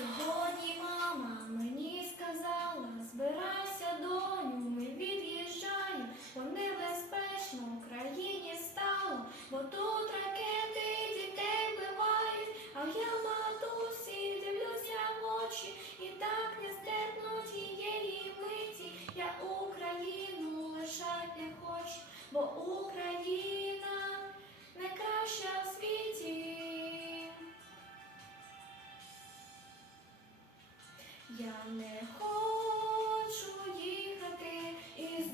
Сьогодні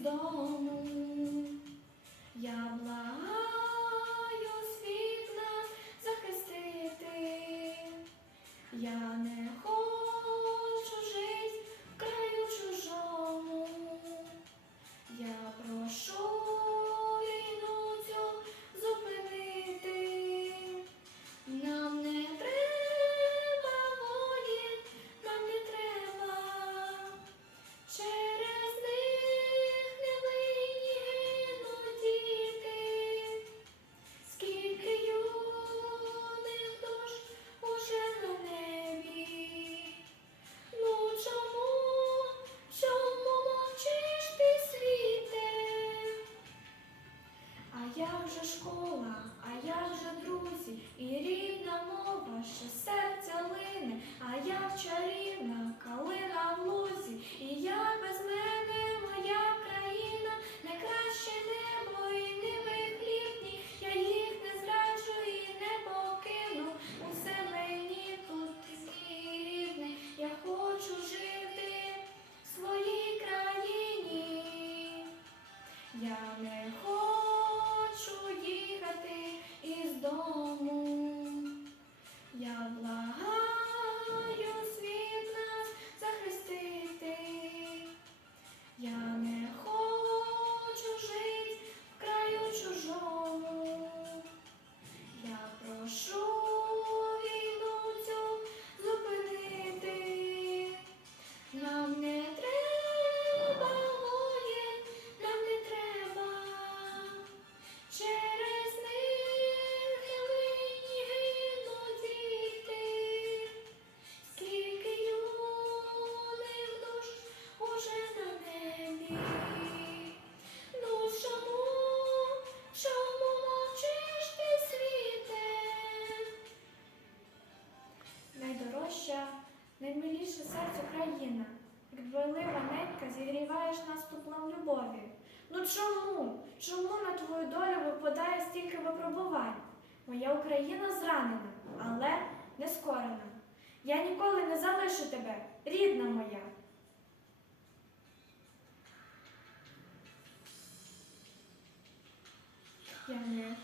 long вже школа, а я вже друзі, і рідна мова, що серця лине, а я чарівна калина. наймиліше серце країна, як двойлива ненька зігріваєш нас теплом любові. Ну чому? Чому на твою долю випадає стільки випробувань? Моя Україна зранена, але не скорена. Я ніколи не залишу тебе, рідна моя. Я не